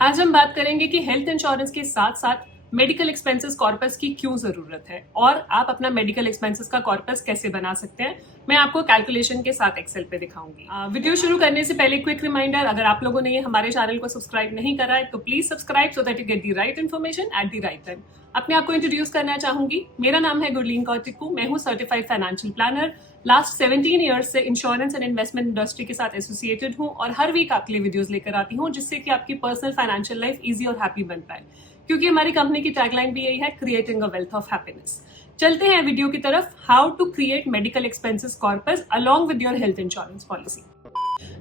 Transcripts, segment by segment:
आज हम बात करेंगे कि हेल्थ इंश्योरेंस के साथ साथ मेडिकल एक्सपेंसेस कॉर्पस की क्यों जरूरत है और आप अपना मेडिकल एक्सपेंसेस का कॉर्पस कैसे बना सकते हैं। मैं आपको कैलकुलेशन के साथ एक्सेल पे दिखाऊंगी। वीडियो शुरू करने से पहले क्विक रिमाइंडर, अगर आप लोगों ने हमारे चैनल को सब्सक्राइब नहीं करा है तो please subscribe so that you get the right information at the right time. अपने आप को इंट्रोड्यूस करना चाहूंगी। मेरा नाम है गुरलीन कौटिकू। मैं हूँ certified financial planner. Last 17 years से इंश्योरेंस एंड इन्वेस्टमेंट इंडस्ट्री के साथ एसोसिएटेड हूँ और हर वीक आपके लिए वीडियोस लेकर आती हूँ जिससे कि आपकी पर्सनल फाइनेंशियल लाइफ इजी और हैप्पी बन पाए, क्योंकि हमारी कंपनी की टैगलाइन भी यही है, creating a wealth of happiness. चलते हैं वीडियो की तरफ। How to create medical expenses corpus along with your health insurance policy.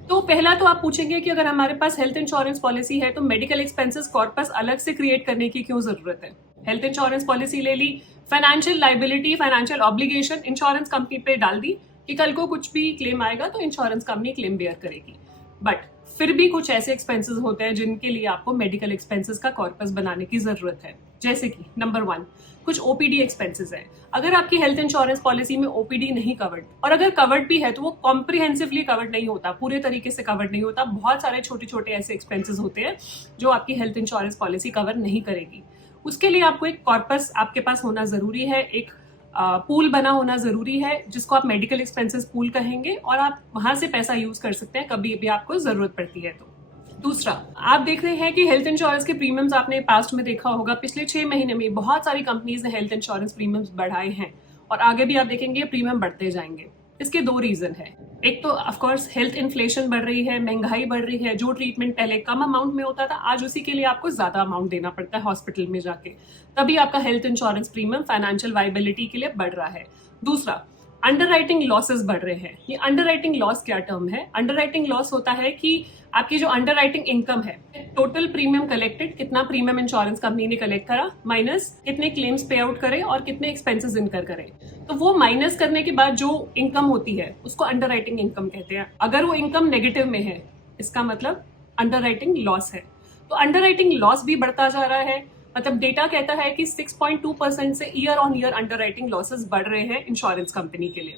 तो पहला तो आप पूछेंगे कि अगर हमारे पास हेल्थ इंश्योरेंस पॉलिसी है तो मेडिकल एक्सपेंसेस कॉर्पस अलग से क्रिएट करने की क्यों जरूरत है। हेल्थ इंश्योरेंस पॉलिसी ले ली, financial liability, financial obligation insurance company पे डाल दी कि कल को कुछ भी क्लेम आएगा तो इंश्योरेंस कंपनी क्लेम बेयर करेगी। बट फिर भी कुछ ऐसे एक्सपेंसेस होते हैं जिनके लिए आपको मेडिकल एक्सपेंसेस का कॉर्पस बनाने की जरूरत है। जैसे कि नंबर 1, कुछ ओपीडी एक्सपेंसेस है। अगर आपकी हेल्थ इंश्योरेंस पॉलिसी में ओपीडी नहीं कवर्ड, और अगर कवर्ड भी है तो वो कॉम्प्रिहेंसिवली कवर्ड नहीं होता, पूरे तरीके से कवर्ड नहीं होता। बहुत सारे छोटे छोटे ऐसे एक्सपेंसेस होते हैं जो आपकी हेल्थ इंश्योरेंस पॉलिसी कवर नहीं करेगी। उसके लिए आपको एक कॉर्पस आपके पास होना जरूरी है, एक पूल बना होना जरूरी है जिसको आप मेडिकल एक्सपेंसेस पूल कहेंगे, और आप वहां से पैसा यूज कर सकते हैं कभी भी आपको जरूरत पड़ती है तो। दूसरा, आप देख रहे हैं कि हेल्थ इंश्योरेंस के प्रीमियम्स आपने पास्ट में देखा होगा, पिछले 6 महीने में बहुत सारी कंपनीज ने हेल्थ इंश्योरेंस प्रीमियम्स बढ़ाए हैं और आगे भी आप देखेंगे प्रीमियम बढ़ते जाएंगे। इसके 2 रीजन है। एक तो ऑफकोर्स हेल्थ इन्फ्लेशन बढ़ रही है, महंगाई बढ़ रही है। जो ट्रीटमेंट पहले कम अमाउंट में होता था आज उसी के लिए आपको ज्यादा अमाउंट देना पड़ता है हॉस्पिटल में जाके, तभी आपका health insurance premium financial viability के लिए बढ़ रहा है। दूसरा, अंडरराइटिंग लॉसेस बढ़ रहे हैं। ये अंडरराइटिंग लॉस क्या टर्म है? अंडरराइटिंग लॉस होता है कि आपकी जो अंडरराइटिंग इनकम है, टोटल प्रीमियम कलेक्टेड, कितना प्रीमियम इंश्योरेंस कंपनी ने कलेक्ट करा माइनस कितने क्लेम्स पे आउट करे और कितने एक्सपेंसेस इनकर करे, तो वो माइनस करने के बाद जो इनकम होती है उसको अंडरराइटिंग इनकम कहते हैं। अगर वो इनकम नेगेटिव में है इसका मतलब अंडरराइटिंग लॉस है। तो अंडरराइटिंग लॉस भी बढ़ता जा रहा है। मतलब डेटा कहता है कि 6.2% से year on year underwriting losses बढ़ रहे हैं इंश्योरेंस कंपनी के लिए।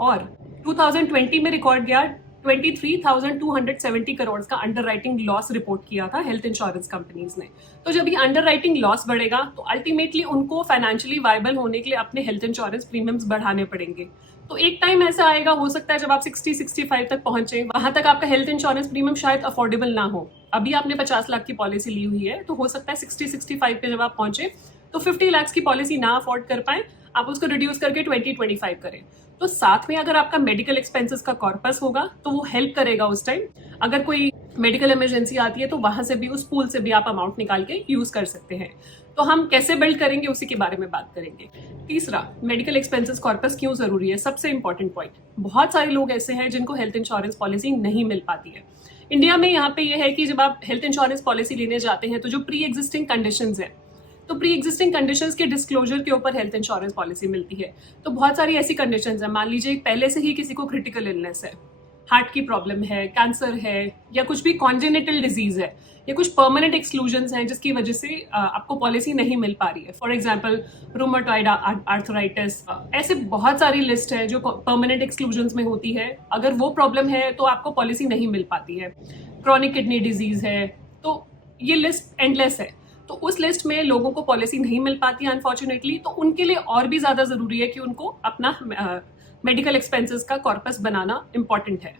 और 2020 में रिकॉर्ड गया 23,270 करोड़ का अंडरराइटिंग लॉस रिपोर्ट किया था हेल्थ इंश्योरेंस कंपनीज ने। तो जब ये अंडरराइटिंग लॉस बढ़ेगा तो अल्टीमेटली उनको फाइनेंशियली वायबल होने के लिए अपने हेल्थ इंश्योरेंस प्रीमियम्स बढ़ाने पड़ेंगे। तो एक टाइम ऐसा आएगा, हो सकता है जब आप 60-65 तक पहुंचे, वहां तक आपका हेल्थ इंश्योरेंस प्रीमियम शायद अफोर्डेबल ना हो। अभी आपने 50 लाख की पॉलिसी ली हुई है तो हो सकता है 60-65 पे जब आप पहुंचे तो 50 लाख की पॉलिसी ना अफोर्ड कर पाए, आप उसको रिड्यूस करके 20-25 करें। तो साथ में अगर आपका मेडिकल एक्सपेंसेस का कॉर्पस होगा तो वो हेल्प करेगा उस टाइम। अगर कोई मेडिकल इमरजेंसी आती है तो वहां से भी, उस पूल से भी आप अमाउंट निकाल के यूज कर सकते हैं। तो हम कैसे बिल्ड करेंगे उसी के बारे में बात करेंगे। तीसरा, मेडिकल एक्सपेंसेस कॉर्पस क्यों जरूरी है। सबसे इंपॉर्टेंट पॉइंट, बहुत सारे लोग ऐसे हैं जिनको हेल्थ इंश्योरेंस पॉलिसी नहीं मिल पाती है। इंडिया में यहाँ पे ये है कि जब आप हेल्थ इंश्योरेंस पॉलिसी लेने जाते हैं तो जो प्री एग्जिस्टिंग कंडीशंस है, तो प्री एग्जिस्टिंग कंडीशंस के डिस्क्लोजर के ऊपर हेल्थ इंश्योरेंस पॉलिसी मिलती है। तो बहुत सारी ऐसी कंडीशंस है, मान लीजिए पहले से ही किसी को क्रिटिकल इलनेस है, हार्ट की प्रॉब्लम है, कैंसर है, या कुछ भी कॉन्जेनिटल डिजीज है, या कुछ परमानेंट एक्सक्लूजन्स हैं जिसकी वजह से आपको पॉलिसी नहीं मिल पा रही है। फॉर एग्जाम्पल रूमेटॉइड आर्थराइटिस, ऐसे बहुत सारी लिस्ट है जो परमानेंट एक्सक्लूजन्स में होती है। अगर वो प्रॉब्लम है तो आपको पॉलिसी नहीं मिल पाती है। क्रॉनिक किडनी डिजीज है, तो ये लिस्ट एंडलेस है। तो उस लिस्ट में लोगों को पॉलिसी नहीं मिल पाती है अनफॉर्चुनेटली। तो उनके लिए और भी ज्यादा जरूरी है कि उनको अपना मेडिकल एक्सपेंसेस का कॉर्पस बनाना इंपॉर्टेंट है।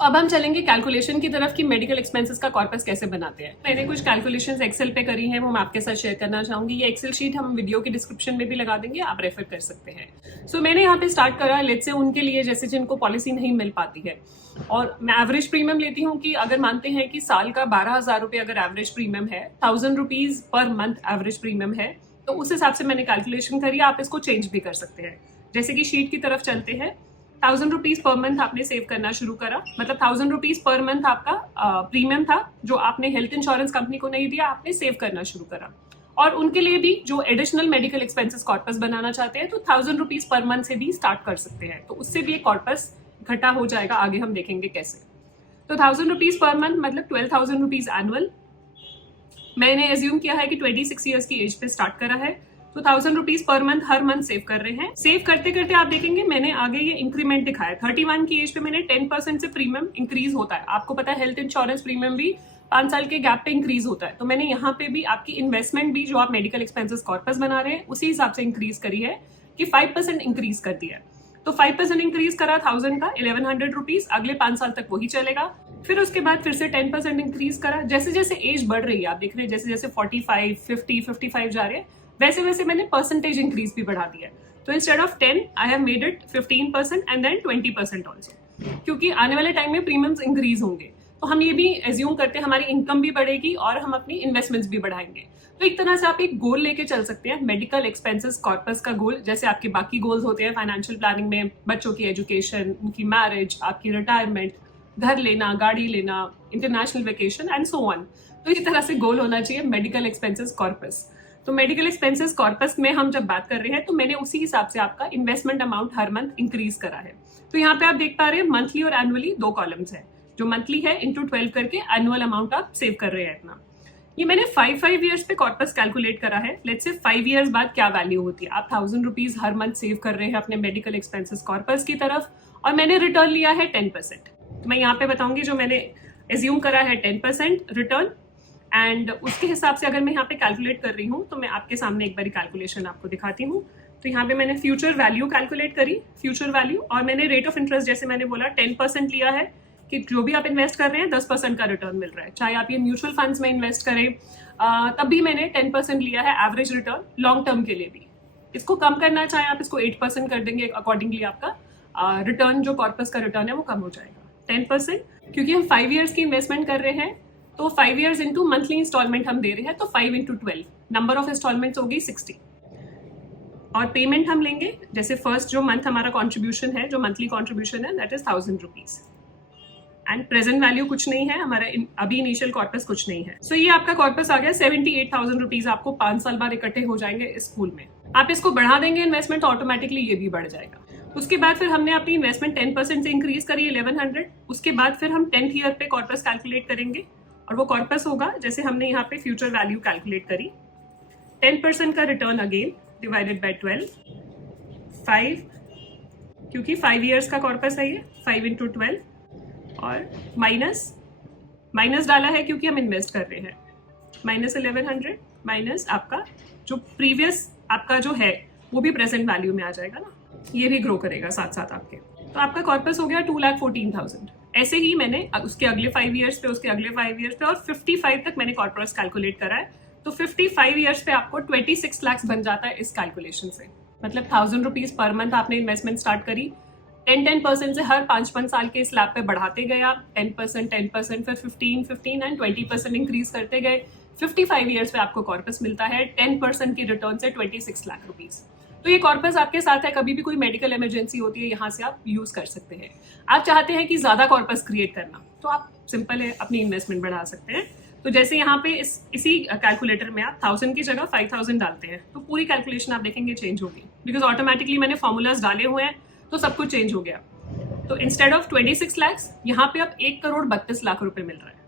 अब हम चलेंगे कैलकुलेशन की तरफ कि मेडिकल एक्सपेंसेस का कॉर्पस कैसे बनाते हैं। मैंने कुछ कैलकुलेशंस एक्सेल पे करी हैं, वो मैं आपके साथ शेयर करना चाहूंगी। ये एक्सेल शीट हम वीडियो के डिस्क्रिप्शन में भी लगा देंगे, आप रेफर कर सकते हैं। सो मैंने यहाँ पे स्टार्ट करा, लेट्स से उनके लिए जैसे जिनको पॉलिसी नहीं मिल पाती है, और मैं एवरेज प्रीमियम लेती हूँ कि अगर मानते हैं कि साल का 12,000 रुपये अगर एवरेज प्रीमियम है, 1000 rupees per month average premium है, तो उस हिसाब से मैंने कैलकुलेशन करी। आप इसको चेंज भी कर सकते हैं। जैसे कि शीट की तरफ चलते हैं, 1000 रुपीज पर मंथ आपने सेव करना शुरू करा, मतलब 1000 रुपीज पर मंथ आपका प्रीमियम था जो आपने हेल्थ इंश्योरेंस कंपनी को नहीं दिया, आपने सेव करना शुरू करा। और उनके लिए भी जो एडिशनल मेडिकल एक्सपेंसेस कॉर्पस बनाना चाहते हैं तो 1000 रुपीज पर मंथ से भी स्टार्ट कर सकते हैं। तो उससे भी एक कॉर्पस इकट्ठा हो जाएगा, आगे हम देखेंगे कैसे। तो 1000 रुपीज पर मंथ मतलब 12,000 रुपीज एनुअल। मैंने एज्यूम किया है कि 26 ईयर्स की एज पे स्टार्ट करा है, तो 1000 रुपीज पर मंथ हर मंथ सेव कर रहे हैं। सेव करते करते आप देखेंगे मैंने आगे ये इंक्रीमेंट दिखाया। 31 की एज पे मैंने 10% से प्रीमियम इंक्रीज होता है। आपको पता है हेल्थ इंश्योरेंस प्रीमियम भी 5 साल के गैप पे इंक्रीज होता है। तो मैंने यहाँ पे भी आपकी इन्वेस्टमेंट भी जो आप मेडिकल एक्सपेंसेस कॉर्पस बना रहे हैं उसी हिसाब से इंक्रीज करी है कि 5% इंक्रीज कर दिया है। तो 5% इंक्रीज करा 1000 का 1100 रुपीज, अगले 5 साल तक वही चलेगा। फिर उसके बाद फिर से 10% इंक्रीज करा। जैसे जैसे एज बढ़ रही है, आप देख रहे हैं जैसे जैसे 45, 50, 55 जा रहे हैं, वैसे वैसे मैंने परसेंटेज इंक्रीज भी बढ़ा दिया है। तो instead of 10 I have made it 15% and then 20% also, क्योंकि आने वाले टाइम में प्रीमियम्स इंक्रीज होंगे। तो हम ये भी एज्यूम करते हैं हमारी इनकम भी बढ़ेगी और हम अपनी इन्वेस्टमेंट्स भी बढ़ाएंगे। तो एक तरह से आप एक गोल लेके चल सकते हैं, मेडिकल एक्सपेंसेस कॉर्पस का गोल, जैसे आपके बाकी गोल्स होते हैं फाइनेंशियल प्लानिंग में, बच्चों की एजुकेशन, उनकी मैरिज, आपकी रिटायरमेंट, घर लेना, गाड़ी लेना, international vacation and so on. तो इसी तरह से गोल होना चाहिए मेडिकल एक्सपेंसेस कॉर्पस। तो मेडिकल एक्सपेंसेस कॉर्पस में हम जब बात कर रहे हैं तो मैंने उसी हिसाब से आपका इन्वेस्टमेंट अमाउंट हर मंथ इंक्रीज करा है। तो यहाँ पे आप देख पा रहे हैं मंथली और एनुअली 2 कॉलम्स है। जो मंथली है इंटू 12 करके एनुअल अमाउंट आप सेव कर रहे हैं इतना। ये मैंने 5 ईयर्स पे कॉर्पस कैलकुलेट करा है। लेट्स से 5 ईयर्स बाद क्या वैल्यू होती है। आप 1000 रुपीज हर मंथ सेव कर रहे हैं अपने मेडिकल एक्सपेंसेस कॉर्पस की तरफ, और मैंने रिटर्न लिया है 10%। तो मैं यहाँ पे बताऊंगी जो मैंने एज्यूम करा है 10% रिटर्न, एंड उसके हिसाब से अगर मैं यहाँ पे कैलकुलेट कर रही हूँ तो मैं आपके सामने एक बारी कैलकुलेशन आपको दिखाती हूँ। तो यहाँ पे मैंने फ्यूचर वैल्यू कैलकुलेट करी, फ्यूचर वैल्यू, और मैंने रेट ऑफ इंटरेस्ट जैसे मैंने बोला 10% लिया है कि जो भी आप इन्वेस्ट कर रहे हैं 10% का रिटर्न मिल रहा है। चाहे आप ये म्यूचुअल फंड्स में इन्वेस्ट करें तब भी मैंने 10% लिया है एवरेज रिटर्न लॉन्ग टर्म के लिए भी। इसको कम करना चाहे आप इसको 8% कर देंगे, अकॉर्डिंगली आपका रिटर्न जो कॉर्पस का रिटर्न है वो कम हो जाएगा। 10% क्योंकि हम 5 ईयर्स की इन्वेस्टमेंट कर रहे हैं तो 5 ईयर्स इंटू मंथली इंस्टॉलमेंट हम दे रहे हैं, तो 5 इंटू 12 नंबर ऑफ इंस्टॉलमेंट्स होगी 60। और पेमेंट हम लेंगे जैसे फर्स्ट जो मंथ हमारा कॉन्ट्रीब्यूशन है, जो मंथली कॉन्ट्रीब्यूशन है that is 1000 rupees, and present value कुछ नहीं है हमारा, अभी इनिशियल कॉर्पस कुछ नहीं है। सो ये आपका कॉर्पस आ गया 78,000 रुपीज, आपको 5 साल बाद इकट्ठे हो जाएंगे इस स्कूल में। आप इसको बढ़ा देंगे इन्वेस्टमेंट तो ऑटोमेटिकली ये भी बढ़ जाएगा। उसके बाद फिर हमने अपनी इन्वेस्टमेंट 10% से इंक्रीज करी 1100। उसके बाद फिर हम 10th ईयर पे कॉर्पस कैलकुलेट करेंगे, और वो कॉर्पस होगा जैसे हमने यहाँ पे फ्यूचर वैल्यू कैलकुलेट करी 10% का रिटर्न अगेन डिवाइडेड बाय 12, 5 क्योंकि 5 ईयर्स का कॉर्पस है ये, 5 इंटू 12, और माइनस डाला है क्योंकि हम इन्वेस्ट कर रहे हैं, माइनस 1100 माइनस आपका जो प्रीवियस आपका जो है वो भी प्रेजेंट वैल्यू में आ जाएगा ना, ये भी ग्रो करेगा साथ साथ आपके। तो आपका कॉर्पस हो गया 2,14,000। ऐसे ही मैंने उसके अगले 5 ईयर्स पे, उसके अगले 5 ईयर्स पे, और 55 तक मैंने कॉर्पस कैलकुलेट करा है। तो 55 ईयर्स पे आपको 26 लाख बन जाता है इस कैलकुलेशन से। मतलब 1000 रुपीज पर मंथ आपने इन्वेस्टमेंट स्टार्ट करी, 10% से हर 5 साल के स्लैब पे बढ़ाते गए आप, 10%, फिर 15 एंड 20% इंक्रीज करते गए। 55 ईयर्स पे आपको कॉर्पस मिलता है 10% की रिटर्न से 26 लाख रुपीज। तो ये कॉर्पस आपके साथ है, कभी भी कोई मेडिकल इमरजेंसी होती है यहाँ से आप यूज कर सकते हैं। आप चाहते हैं कि ज्यादा कॉर्पस क्रिएट करना, तो आप सिंपल है अपनी इन्वेस्टमेंट बढ़ा सकते हैं। तो जैसे यहाँ पे इसी कैलकुलेटर में आप 1000 की जगह 5000 डालते हैं तो पूरी कैलकुलेशन आप देखेंगे चेंज होगी, बिकॉज ऑटोमेटिकली मैंने फॉर्मूलाज डाले हुए हैं तो सब कुछ चेंज हो गया। तो इंस्टेड ऑफ 26 लाख यहाँ पे अब 1,32,00,000 रुपए मिल रहा है।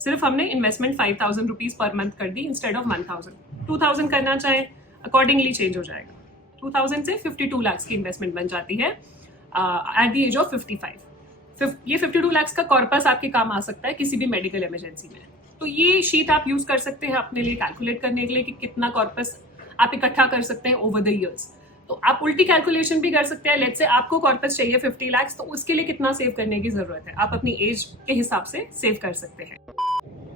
सिर्फ हमने इन्वेस्टमेंट 5,000 रुपीज पर मंथ कर दी इंस्टेड ऑफ 1,000। 2,000 करना चाहे अकॉर्डिंगली चेंज हो जाएगा। 2,000 से 52 लाख की इन्वेस्टमेंट बन जाती है एट द एज ऑफ 55। ये 52 लाख का कॉर्पस आपके काम आ सकता है किसी भी मेडिकल इमरजेंसी में। तो ये शीट आप यूज कर सकते हैं अपने लिए कैलकुलेट करने के लिए कि कितना कॉर्पस आप इकट्ठा कर सकते हैं ओवर द इयर्स। तो आप उल्टी कैलकुलेशन भी कर सकते हैं। लेट्स से आपको कॉर्पस चाहिए 50 लाख, तो उसके लिए कितना सेव करने की जरूरत है, आप अपनी एज के हिसाब से सेव कर सकते हैं।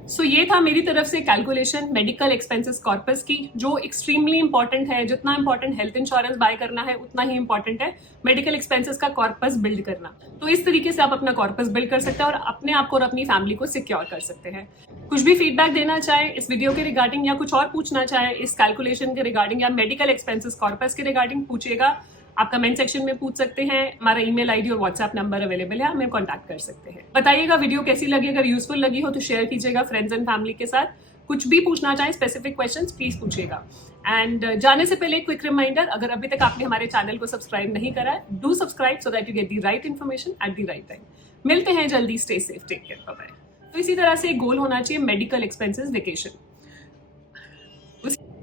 सो ये था मेरी तरफ से कैलकुलेशन मेडिकल एक्सपेंसेस कॉर्पस की, जो एक्सट्रीमली इंपॉर्टेंट है। जितना इंपॉर्टेंट हेल्थ इंश्योरेंस बाय करना है उतना ही इंपॉर्टेंट है मेडिकल एक्सपेंसेस का कॉर्पस बिल्ड करना। तो इस तरीके से आप अपना कॉर्पस बिल्ड कर सकते हैं और अपने आप को और अपनी फैमिली को सिक्योर कर सकते हैं। कुछ भी फीडबैक देना चाहे इस वीडियो के रिगार्डिंग, या कुछ और पूछना चाहे इस कैलकुलेशन के रिगार्डिंग या मेडिकल एक्सपेंसेस कॉर्पस के रिगार्डिंग, पूछिएगा। आप कमेंट सेक्शन में पूछ सकते हैं। हमारा ईमेल आईडी और व्हाट्सएप नंबर अवेलेबल है, हमें कांटेक्ट कर सकते हैं। बताइएगा वीडियो कैसी लगी, अगर यूजफुल लगी हो तो शेयर कीजिएगा फ्रेंड्स एंड फैमिली के साथ। कुछ भी पूछना चाहे स्पेसिफिक क्वेश्चंस प्लीज पूछिएगा। एंड जाने से पहले क्विक रिमाइंडर, अगर अभी तक आपने हमारे चैनल को सब्सक्राइब नहीं करा है, do subscribe so that you get the right information at the right time. मिलते हैं जल्दी, stay safe, take care, bye bye. तो इसी तरह से एक गोल होना चाहिए मेडिकल एक्सपेंसेस वेकेशन,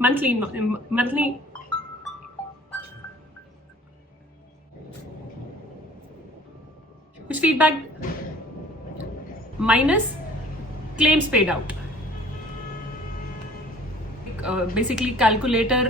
मंथली कुछ feedback minus claims paid out. Basically, calculator